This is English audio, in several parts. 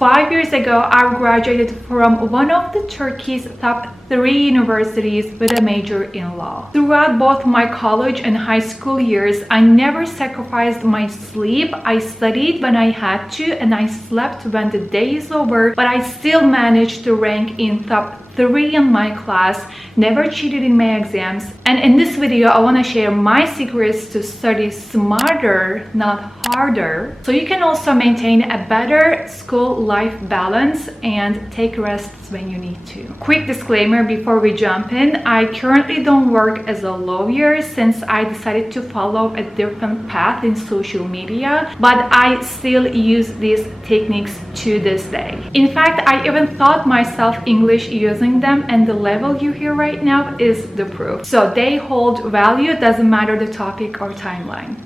5 years ago, I graduated from one of the Turkey's top 3 universities with a major in law. Throughout both my college and high school years, I never sacrificed my sleep. I studied when I had to and I slept when the day is over, but I still managed to rank in top 3 in my class, never cheated in my exams. And in this video, I want to share my secrets to study smarter, not harder, so you can also maintain a better school-life balance and take rests when you need to. Quick disclaimer before we jump in, I currently don't work as a lawyer since I decided to follow a different path in social media, but I still use these techniques to this day. In fact, I even taught myself English using them, and the level you hear right now is the proof. So they hold value, doesn't matter the topic or timeline.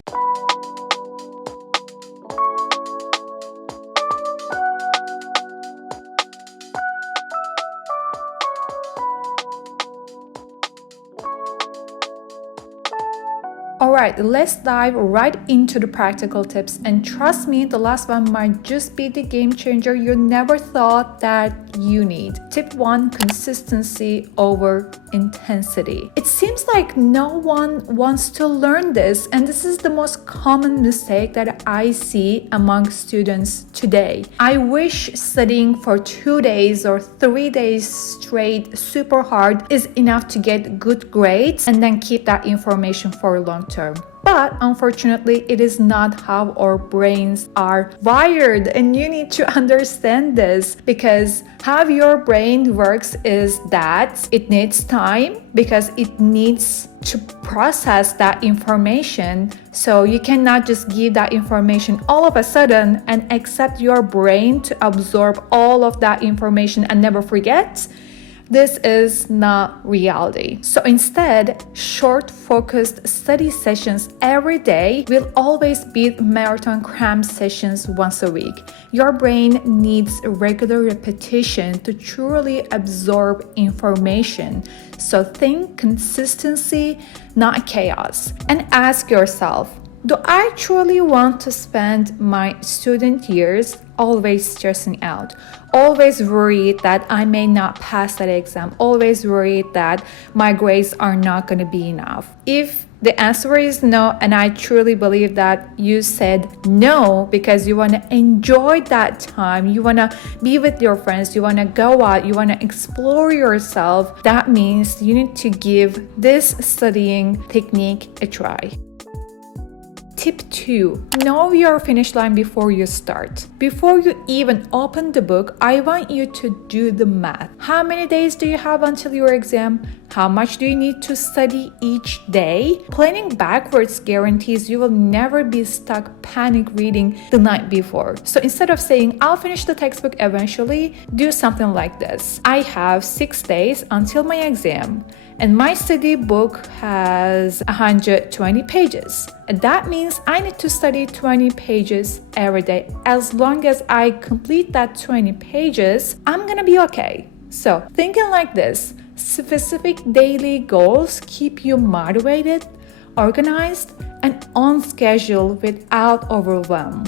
Alright, let's dive right into the practical tips, and trust me, the last one might just be the game changer you never thought that you need. Tip 1: consistency over intensity. It seems like no one wants to learn this, and this is the most common mistake that I see among students today. I wish studying for 2 days or 3 days straight super hard is enough to get good grades and then keep that information for long term. But unfortunately, it is not how our brains are wired, and you need to understand this, because how your brain works is that it needs time because it needs to process that information. So you cannot just give that information all of a sudden and expect your brain to absorb all of that information and never forget. This is not reality. So instead, short, focused study sessions every day will always beat marathon cram sessions once a week. Your brain needs regular repetition to truly absorb information. So think consistency, not chaos. And ask yourself, do I truly want to spend my student years always stressing out, always worried that I may not pass that exam, always worried that my grades are not going to be enough? If the answer is no, and I truly believe that you said no because you want to enjoy that time, you want to be with your friends, you want to go out, you want to explore yourself, that means you need to give this studying technique a try. Tip 2: know your finish line before you start. Before you even open the book, I want you to do the math. How many days do you have until your exam? How much do you need to study each day? Planning backwards guarantees you will never be stuck panic reading the night before. So instead of saying, I'll finish the textbook eventually, do something like this. I have 6 days until my exam, and my study book has 120 pages. And that means I need to study 20 pages every day. As long as I complete that 20 pages, I'm gonna be okay. So thinking like this, specific daily goals keep you motivated, organized, and on schedule without overwhelm.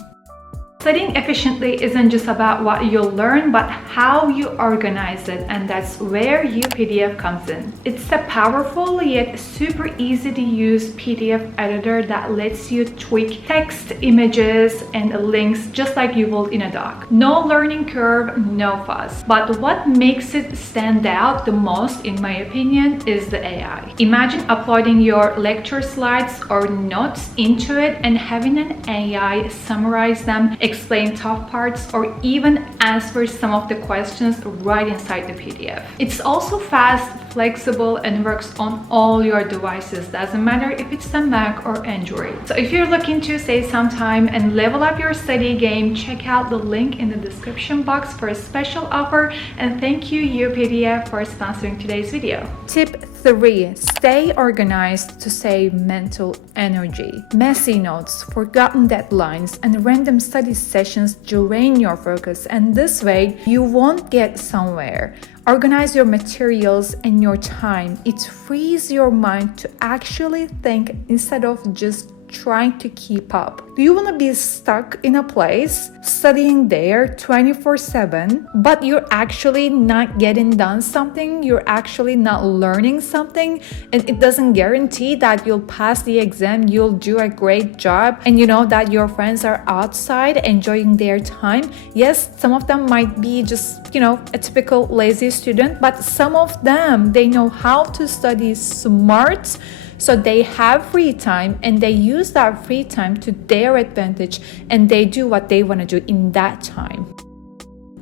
Studying efficiently isn't just about what you learn, but how you organize it, and that's where UPDF comes in. It's a powerful yet super easy to use PDF editor that lets you tweak text, images, and links just like you would in a doc. No learning curve, no fuss. But what makes it stand out the most, in my opinion, is the AI. Imagine uploading your lecture slides or notes into it and having an AI summarize them, explain tough parts, or even answer some of the questions right inside the PDF. It's also fast, flexible, and works on all your devices. Doesn't matter if it's a Mac or Android. So if you're looking to save some time and level up your study game, check out the link in the description box for a special offer. And thank you UPDF for sponsoring today's video. Tip 3: stay organized to save mental energy. Messy notes, forgotten deadlines, and random study sessions drain your focus, and this way you won't get somewhere. Organize your materials and your time. It frees your mind to actually think instead of just trying to keep up? Do you want to be stuck in a place, studying there 24/7, but you're actually not getting done something, you're actually not learning something, and it doesn't guarantee that you'll pass the exam, you'll do a great job, and you know that your friends are outside enjoying their time? Yes, some of them might be just, a typical lazy student, but some of them, they know how to study smart. So they have free time and they use that free time to their advantage and they do what they want to do in that time.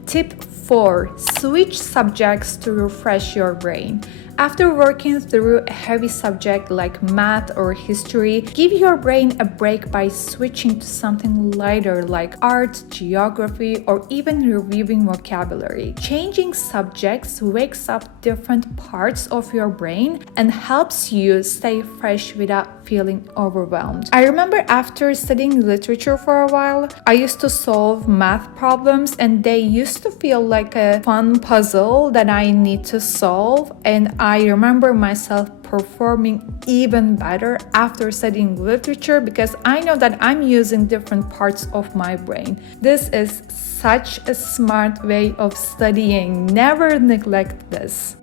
Tip 4. Switch subjects to refresh your brain. After working through a heavy subject like math or history, give your brain a break by switching to something lighter like art, geography, or even reviewing vocabulary. Changing subjects wakes up different parts of your brain and helps you stay fresh without feeling overwhelmed. I remember after studying literature for a while, I used to solve math problems and they used to feel like a fun puzzle that I need to solve, and I remember myself performing even better after studying literature because I know that I'm using different parts of my brain. This is such a smart way of studying. Never neglect this.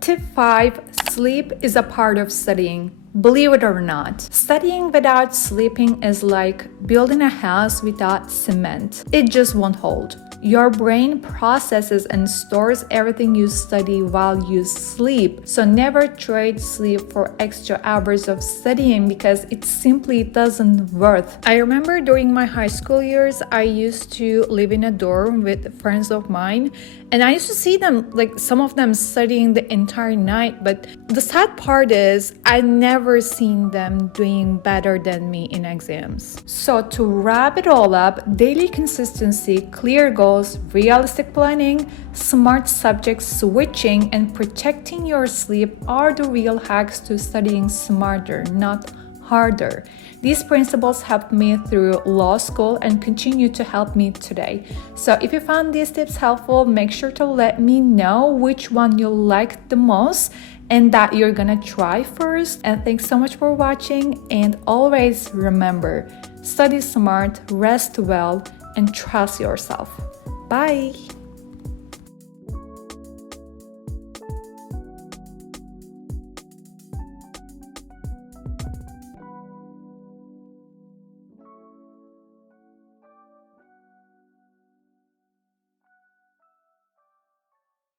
Tip 5. Sleep is a part of studying. Believe it or not, studying without sleeping is like building a house without cement. It just won't hold. Your brain processes and stores everything you study while you sleep. So never trade sleep for extra hours of studying because it simply doesn't worth. I remember during my high school years, I used to live in a dorm with friends of mine, and I used to see them, like some of them studying the entire night. But the sad part is I never seen them doing better than me in exams. So to wrap it all up, daily consistency, clear goals, realistic planning, smart subject switching, and protecting your sleep are the real hacks to studying smarter, not harder. These principles helped me through law school and continue to help me today. So if you found these tips helpful, make sure to let me know which one you liked the most and that you're gonna try first. And thanks so much for watching, and always remember, study smart, rest well, and trust yourself. Bye!